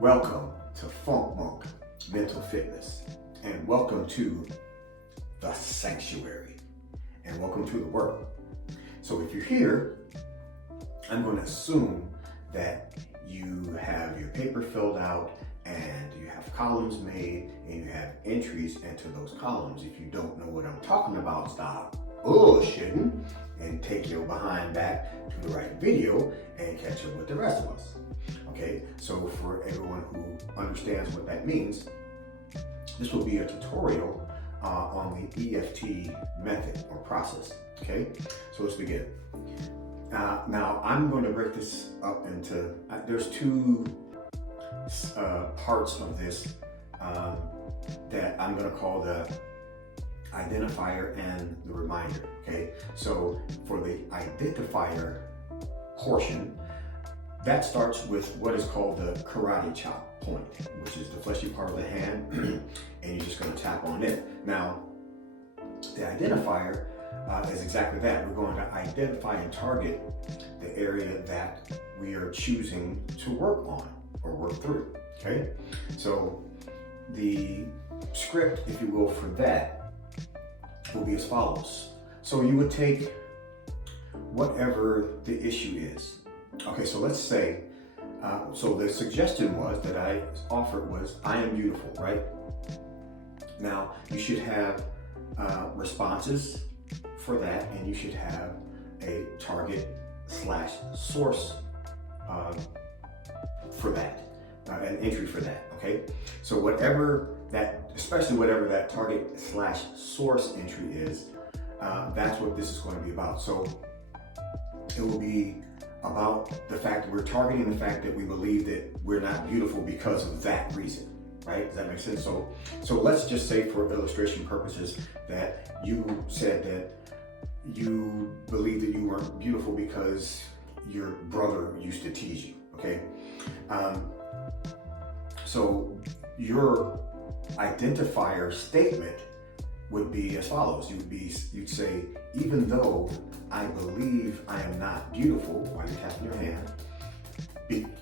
Welcome to Funk Monk Mental Fitness, and welcome to the Sanctuary, and welcome to the work. So if you're here, I'm going to assume that you have your paper filled out and you have columns made and you have entries into those columns. If you don't know what I'm talking about, stop bullshitting and take your behind back to the right video and catch up with the rest of us. Okay, so for everyone who understands what that means, this will be a tutorial on the EFT method or process. Okay, so let's begin. Now I'm going to break this up into, there's two parts of this that I'm going to call the identifier and the reminder. Okay, so for the identifier portion, that starts with what is called the karate chop point, which is the fleshy part of the hand, and you're just going to tap on it. Now, the identifier is exactly that. We're going to identify and target the area that we are choosing to work on or work through. Okay, so the script, if you will, for that will be as follows. So you would take whatever the issue is. Okay, so let's say, so the suggestion was that I offered was, I am beautiful, right? Now, you should have responses for that, and you should have a target / source for that, an entry for that, okay? So whatever that, especially whatever that target / source entry is, that's what this is going to be about. So it will be about the fact that we're targeting the fact that we believe that we're not beautiful because of that reason, right? Does that make sense? So let's just say, for illustration purposes, that you said that you believe that you weren't beautiful because your brother used to tease you, okay? So your identifier statement would be as follows. You'd say, even though I believe I am not beautiful, while you're tapping your hand,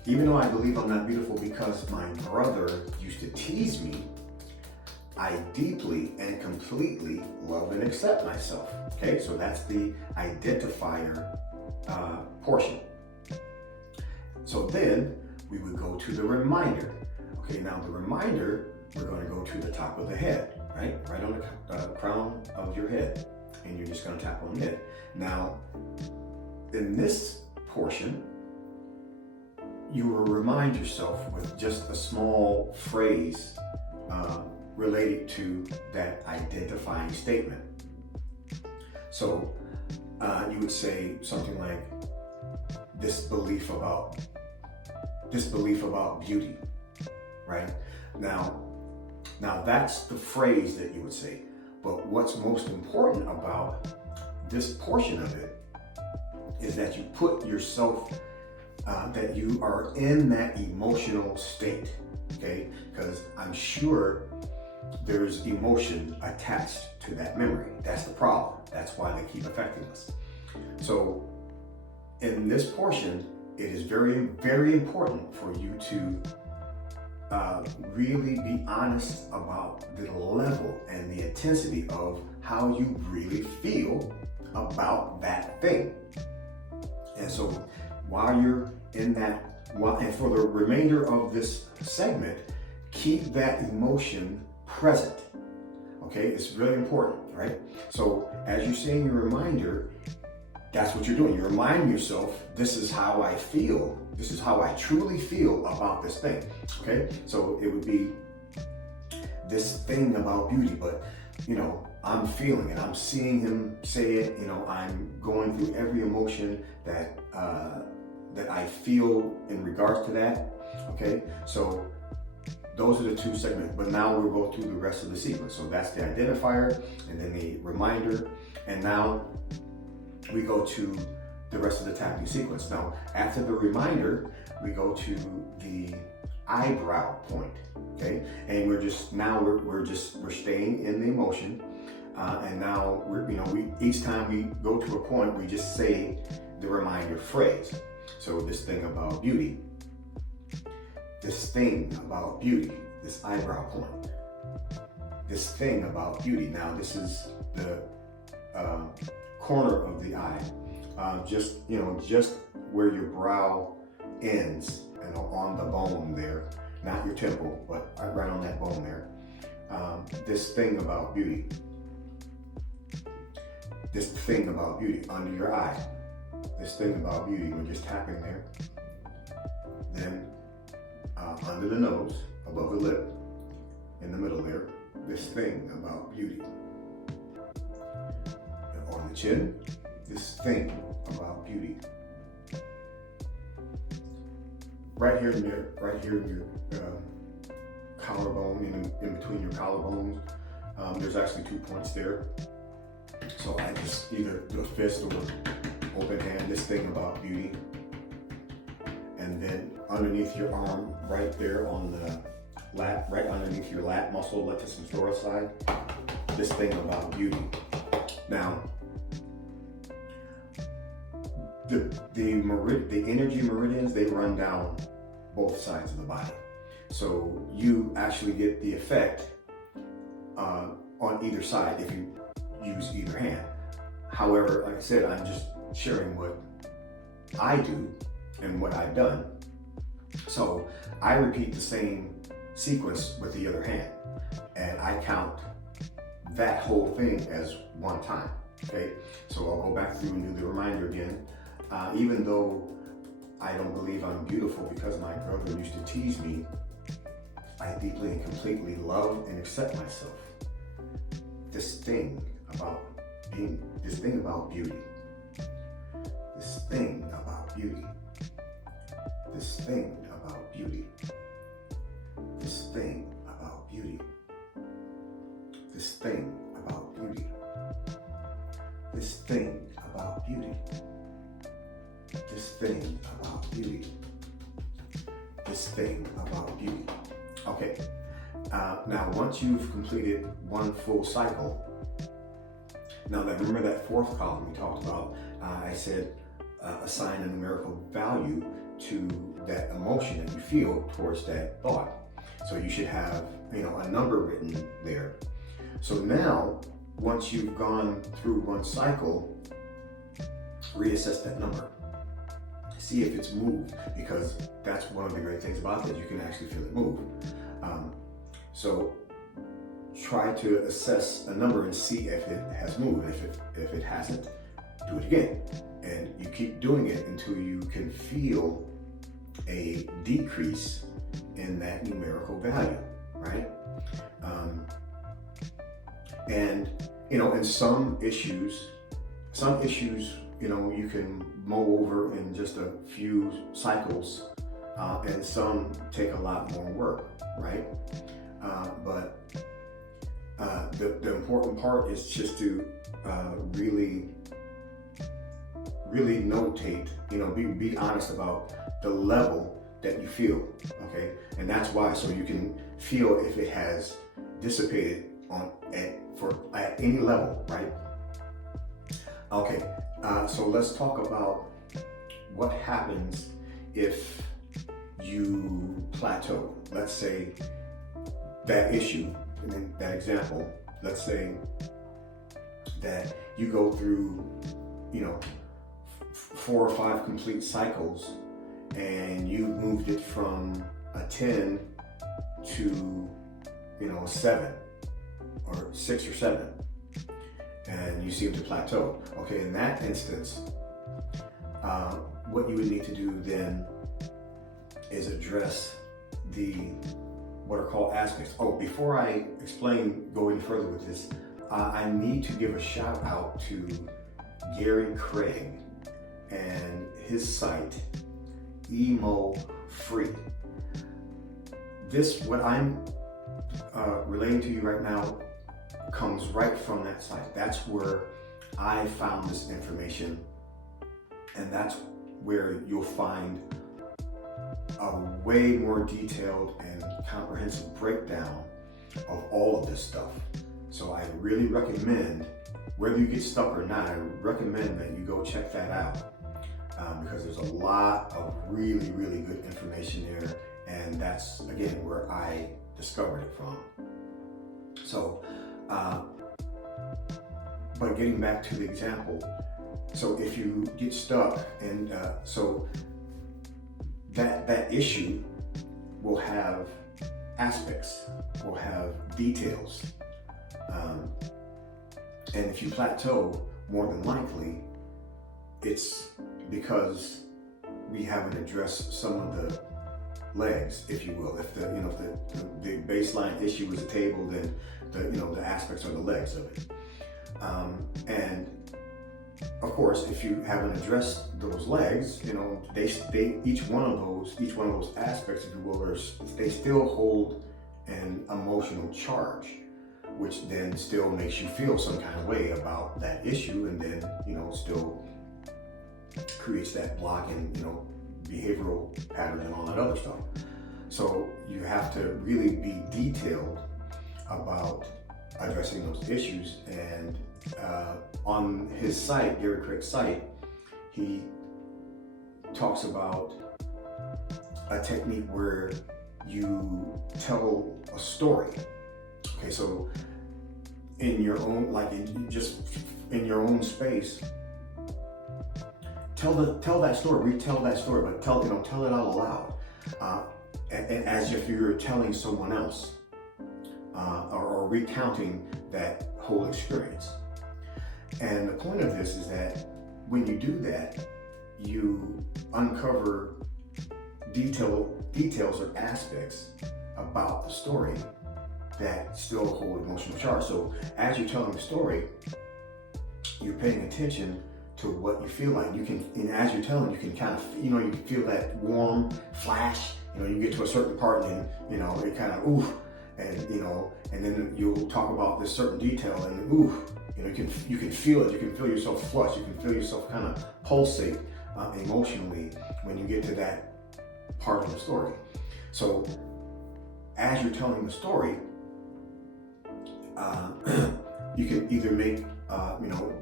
even though I believe I'm not beautiful because my brother used to tease me, I deeply and completely love and accept myself. Okay, so that's the identifier portion. So then we would go to the reminder. Okay, now the reminder, we're going to go to the top of the head, right on the crown of your head, and you're just going to tap on it. Now, in this portion, you will remind yourself with just a small phrase related to that identifying statement. So you would say something like, this belief about beauty, right? Now that's the phrase that you would say. But what's most important about this portion of it is that you put yourself, that you are in that emotional state, okay? Because I'm sure there's emotion attached to that memory. That's the problem. That's why they keep affecting us. So in this portion, it is very, very important for you to really be honest about the level and the intensity of how you really feel about that thing. And so while you're in that, and for the remainder of this segment, keep that emotion present. Okay, it's really important, right? So as you're saying your reminder, that's what you're doing. You're reminding yourself, this is how I feel. This is how I truly feel about this thing. Okay, so it would be this thing about beauty, but I'm feeling it. I'm seeing him say it. I'm going through every emotion that I feel in regards to that. Okay, so those are the two segments. But now we'll go through the rest of the sequence. So that's the identifier, and then the reminder, and now we go to the rest of the tapping sequence. Now, after the reminder, we go to the eyebrow point, okay? And we're staying in the emotion, and now each time we go to a point, we just say the reminder phrase. So this thing about beauty, this thing about beauty, this eyebrow point, this thing about beauty. Now this is the corner of the eye, just where your brow ends, on the bone there, not your temple, but right on that bone there. This thing about beauty. This thing about beauty under your eye. This thing about beauty. We're just tapping there. Then under the nose, above the lip, in the middle there. This thing about beauty. And on the chin, this thing about beauty. Right here in your collarbone, in between your collarbones, there's actually 2 points there. So I just either do a fist or open hand, this thing about beauty. And then underneath your arm, right there on the lat, right underneath your lat muscle, latissimus dorsi, this thing about beauty. Now, the energy meridians, they run down both sides of the body. So you actually get the effect on either side if you use either hand. However, like I said, I'm just sharing what I do and what I've done. So I repeat the same sequence with the other hand, and I count that whole thing as one time. Okay, so I'll go back through and do the reminder again. Even though I don't believe I'm beautiful because my brother used to tease me, I deeply and completely love and accept myself. This thing about beauty. This thing about beauty. This thing about beauty. This thing about beauty. This thing about beauty. This thing about beauty. This thing about beauty. This thing about beauty. This thing about beauty. Okay. Now, once you've completed one full cycle, now remember that fourth column we talked about, I said assign a numerical value to that emotion that you feel towards that thought. So you should have, a number written there. So now, once you've gone through one cycle, reassess that number. See if it's moved, because that's one of the great things about that, you can actually feel it move. So try to assess a number and see if it has moved. If it hasn't, do it again. And you keep doing it until you can feel a decrease in that numerical value, right? And in some issues, you can mow over in just a few cycles, and some take a lot more work, right? But the important part is just to really notate, be honest about the level that you feel, okay? And that's why, so you can feel if it has dissipated at any level, right? Okay, so let's talk about what happens if you plateau. Let's say that issue, and then that example, let's say that you go through, 4 or 5 complete cycles, and you moved it from a 10 to, a 7 or 6 or 7, and you seem to plateau. Okay, in that instance, what you would need to do then is address what are called aspects. Oh, before I go any further with this, I need to give a shout out to Gary Craig and his site, Emo Free. What I'm relaying to you right now comes right from that site. That's where I found this information, and that's where you'll find a way more detailed and comprehensive breakdown of all of this stuff. So I really recommend, whether you get stuck or not, I recommend that you go check that out, because there's a lot of really, really good information there, And that's, again, where I discovered it from. So, but getting back to the example, so if you get stuck, and so that issue will have aspects, will have details. And if you plateau, more than likely, it's because we haven't addressed some of the legs, if you will. If the baseline issue is a table, then the aspects are the legs of it. And of course, if you haven't addressed those legs, they each one of those aspects, if you will, they still hold an emotional charge, which then still makes you feel some kind of way about that issue, and then still creates that block and behavioral patterns and all that other stuff. So you have to really be detailed about addressing those issues. And on his site, Gary Craig's site, he talks about a technique where you tell a story. Okay, so in your own, in your own space, tell that story, retell that story, but tell it out loud, and as if you're telling someone else, or recounting that whole experience. And the point of this is that when you do that, you uncover details or aspects about the story that still hold emotional charge. So as you're telling the story, you're paying attention to what you feel like. And as you're telling, you can kind of, you can feel that warm flash. You get to a certain part, and it kind of oof, and and then you'll talk about this certain detail, and oof, you can feel it. You can feel yourself flush. You can feel yourself kind of pulsate emotionally when you get to that part of the story. So as you're telling the story, you can either make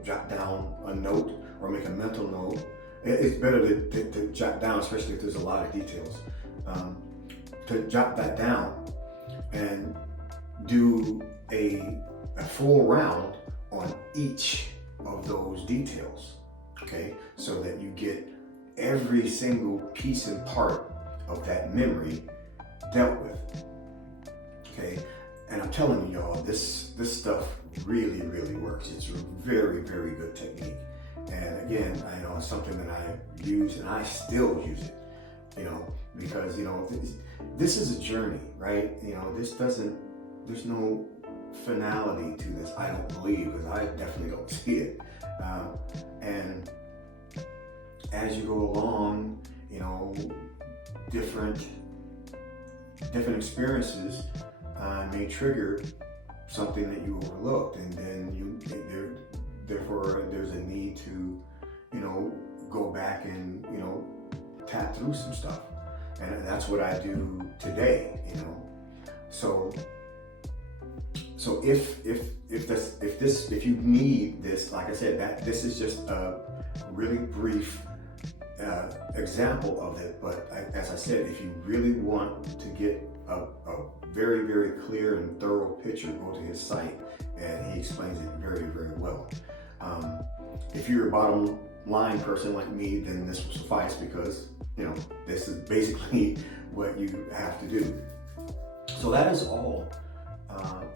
jot down a note or make a mental note. It's better to jot down, especially if there's a lot of details. To jot that down and do a full round on each of those details, okay? So that you get every single piece and part of that memory dealt with, okay? And I'm telling you, y'all, this stuff really, really works. It's a very, very good technique. And again, I know it's something that I use, and I still use it, because, this is a journey, right? There's no finality to this, I don't believe, because I definitely don't see it. And as you go along, different experiences may trigger something that you overlooked, and then therefore there's a need to go back and tap through some stuff, and that's what I do today. So if you need this, like I said, that this is just a really brief example of it. But as I said, if you really want to get a very, very clear and thorough picture, go to his site, and he explains it very, very well. If you're a bottom line person like me, then this will suffice, because this is basically what you have to do. So that is all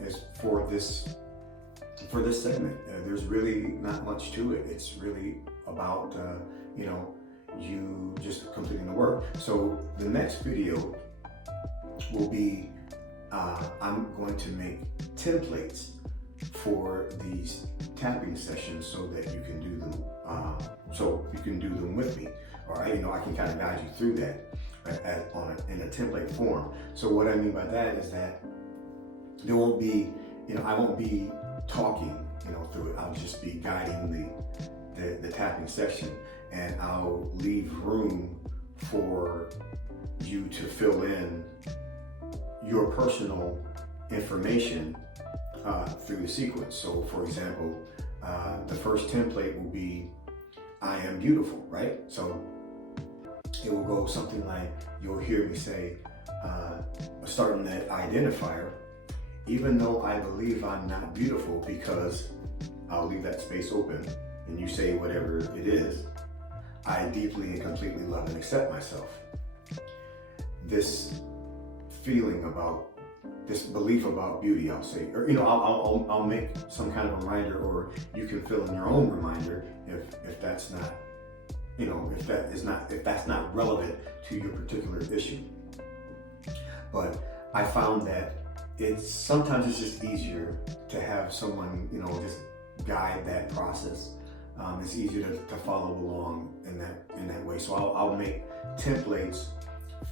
is for this segment. There's really not much to it. It's really about you just completing the work. So the next video will be I'm going to make templates for these tapping sessions so that you can do them. So you can do them with me. All right, I can kind of guide you through that in a template form. So what I mean by that is that there won't be, I won't be talking, through it. I'll just be guiding the tapping section, and I'll leave room for you to fill in your personal information through the sequence. So for example, the first template will be, I am beautiful, right? So it will go something like, you'll hear me say, starting that identifier, even though I believe I'm not beautiful, because I'll leave that space open and you say whatever it is, I deeply and completely love and accept myself. This feeling about, this belief about beauty, I'll say, or I'll make some kind of reminder, or you can fill in your own reminder if that's not, if that's not relevant to your particular issue. But I found that sometimes it's just easier to have someone, just guide that process. It's easier to follow along in that way. So I'll make templates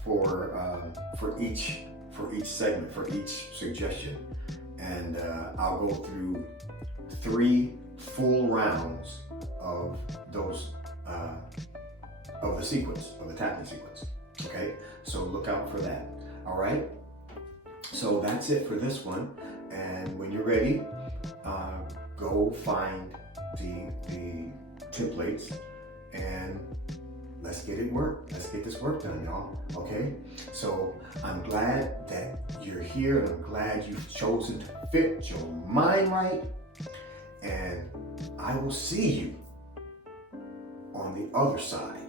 for each segment, for each suggestion, and I'll go through 3 full rounds of those of the sequence, of the tapping sequence. Okay, so look out for that. All right. So that's it for this one. And when you're ready, go find the templates and let's get it work. Let's get this work done, y'all. Okay? So I'm glad that you're here, and I'm glad you've chosen to fit your mind right. And I will see you on the other side.